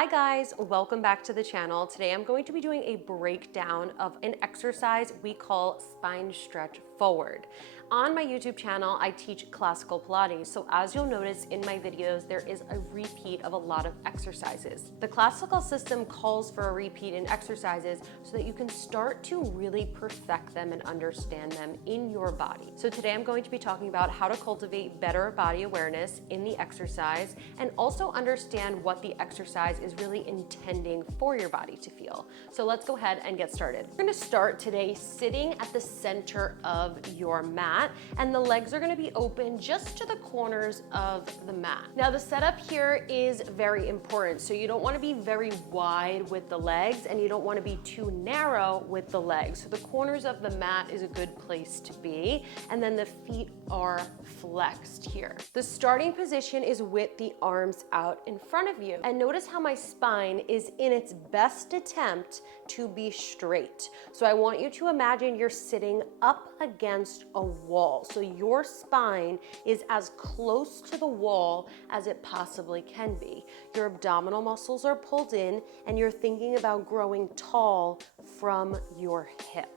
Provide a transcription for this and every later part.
Hi guys, welcome back to the channel. Today I'm going to be doing a breakdown of an exercise we call spine stretch forward. On my YouTube channel, I teach classical Pilates, so as you'll notice in my videos, there is a repeat of a lot of exercises. The classical system calls for a repeat in exercises so that you can start to really perfect them and understand them in your body. So today I'm going to be talking about how to cultivate better body awareness in the exercise and also understand what the exercise is really intending for your body to feel. So let's go ahead and get started. We're going to start today sitting at the center of your mat, and the legs are going to be open just to the corners of the mat. Now the setup here is very important. So you don't want to be very wide with the legs and you don't want to be too narrow with the legs. So the corners of the mat is a good place to be, and then the feet are flexed here. The starting position is with the arms out in front of you, and notice how my spine is in its best attempt to be straight. So I want you to imagine you're sitting up against a wall. So your spine is as close to the wall as it possibly can be. Your abdominal muscles are pulled in and you're thinking about growing tall from your hip.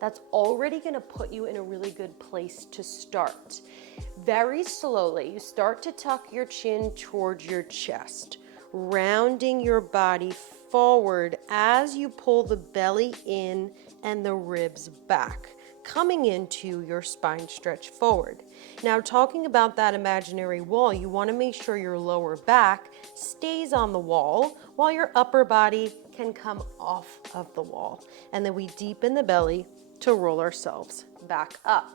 That's already going to put you in a really good place to start. Very slowly, you start to tuck your chin towards your chest, rounding your body forward as you pull the belly in and the ribs back, coming into your spine stretch forward. Now, talking about that imaginary wall, you want to make sure your lower back stays on the wall while your upper body can come off of the wall. And then we deepen the belly to roll ourselves back up.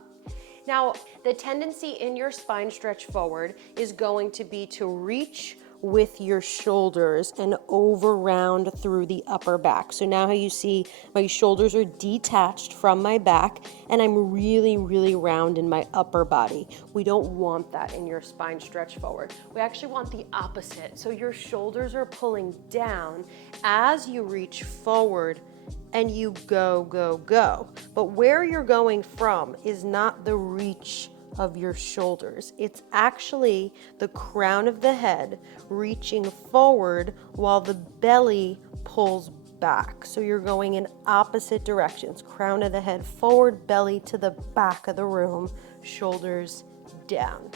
Now, the tendency in your spine stretch forward is going to be to reach with your shoulders and over round through the upper back. So now how you see my shoulders are detached from my back and I'm really round in my upper body. We don't want that in your spine stretch forward. We actually want the opposite. So your shoulders are pulling down as you reach forward and you go. But where you're going from is not the reach of your shoulders. It's actually the crown of the head reaching forward while the belly pulls back. So you're going in opposite directions. Crown of the head forward, belly to the back of the room, shoulders down.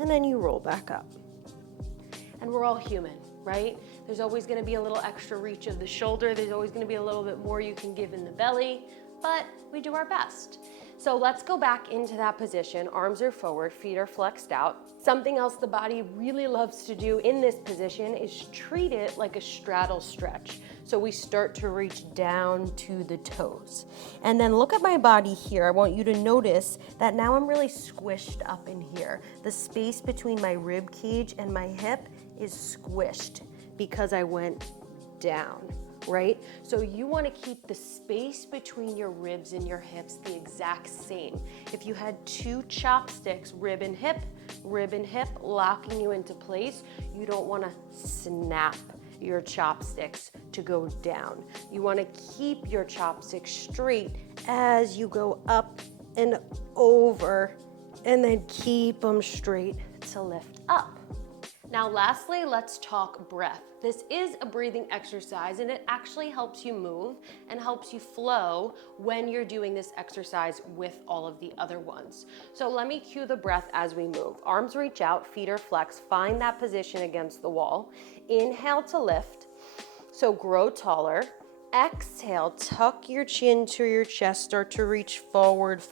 And then you roll back up. And we're all human, right? There's always going to be a little extra reach of the shoulder. There's always going to be a little bit more you can give in the belly, but we do our best. So let's go back into that position. Arms are forward, feet are flexed out. Something else the body really loves to do in this position is treat it like a straddle stretch. So we start to reach down to the toes. And then look at my body here. I want you to notice that now I'm really squished up in here. The space between my rib cage and my hip is squished because I went down, right? So you want to keep the space between your ribs and your hips the exact same. If you had two chopsticks, rib and hip, locking you into place, you don't want to snap your chopsticks to go down. You want to keep your chopsticks straight as you go up and over, and then keep them straight to lift up. Now, lastly, let's talk breath. This is a breathing exercise and it actually helps you move and helps you flow when you're doing this exercise with all of the other ones. So let me cue the breath as we move. Arms reach out, feet are flexed, find that position against the wall. Inhale to lift, so grow taller. Exhale, tuck your chin to your chest, start to reach forward.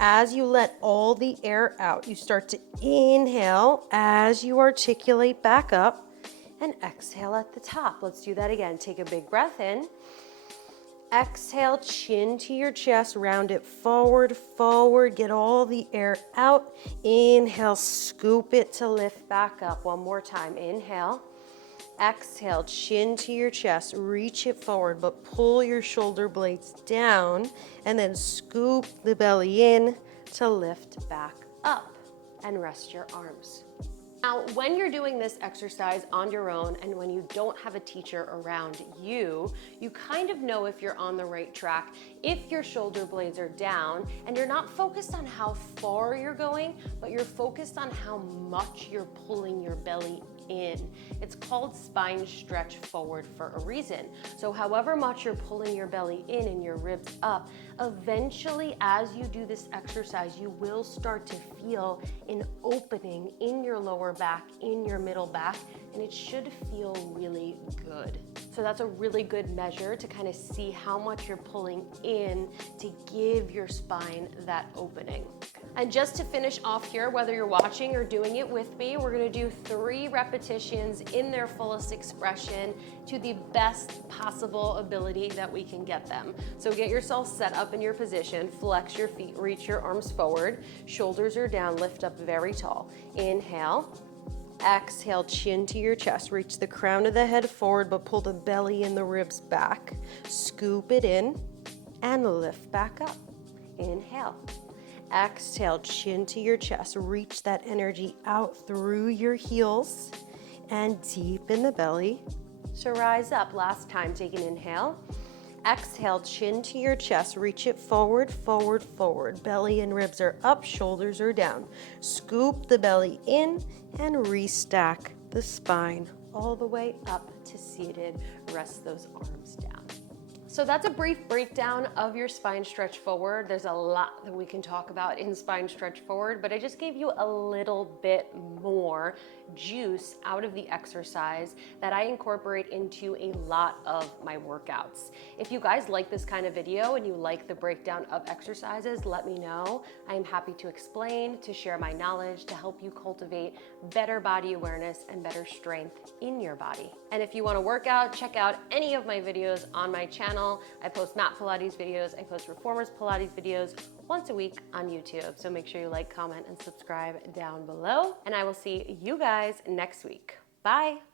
As you let all the air out, you start to inhale as you articulate back up and exhale at the top. Let's do that again. Take a big breath in. Exhale, chin to your chest, round it forward, get all the air out. Inhale, scoop it to lift back up. One more time, inhale. Exhale, chin to your chest, reach it forward, but pull your shoulder blades down and then scoop the belly in to lift back up and rest your arms. Now, when you're doing this exercise on your own and when you don't have a teacher around you, you kind of know if you're on the right track, if your shoulder blades are down and you're not focused on how far you're going, but you're focused on how much you're pulling your belly in. It's called spine stretch forward for a reason. So however much you're pulling your belly in and your ribs up, eventually as you do this exercise, you will start to feel an opening in your lower back, in your middle back, and it should feel really good. So that's a really good measure to kind of see how much you're pulling in to give your spine that opening. And just to finish off here, whether you're watching or doing it with me, we're gonna do 3 repetitions in their fullest expression to the best possible ability that we can get them. So get yourself set up in your position, flex your feet, reach your arms forward, shoulders are down, lift up very tall. Inhale. Exhale, chin to your chest. Reach the crown of the head forward, but pull the belly and the ribs back. Scoop it in and lift back up. Inhale. Exhale, chin to your chest. Reach that energy out through your heels and deep in the belly. So rise up. Last time, take an inhale. Exhale, chin to your chest, reach it forward, forward, forward. Belly and ribs are up, shoulders are down. Scoop the belly in and restack the spine all the way up to seated. Rest those arms down. So that's a brief breakdown of your spine stretch forward. There's a lot that we can talk about in spine stretch forward, but I just gave you a little bit more juice out of the exercise that I incorporate into a lot of my workouts. If you guys like this kind of video and you like the breakdown of exercises, let me know. I am happy to explain, to share my knowledge, to help you cultivate better body awareness and better strength in your body. And if you want to work out, check out any of my videos on my channel. I post mat Pilates videos, I post reformers Pilates videos once a week on YouTube. So make sure you like, comment, and subscribe down below. And I will see you guys next week. Bye.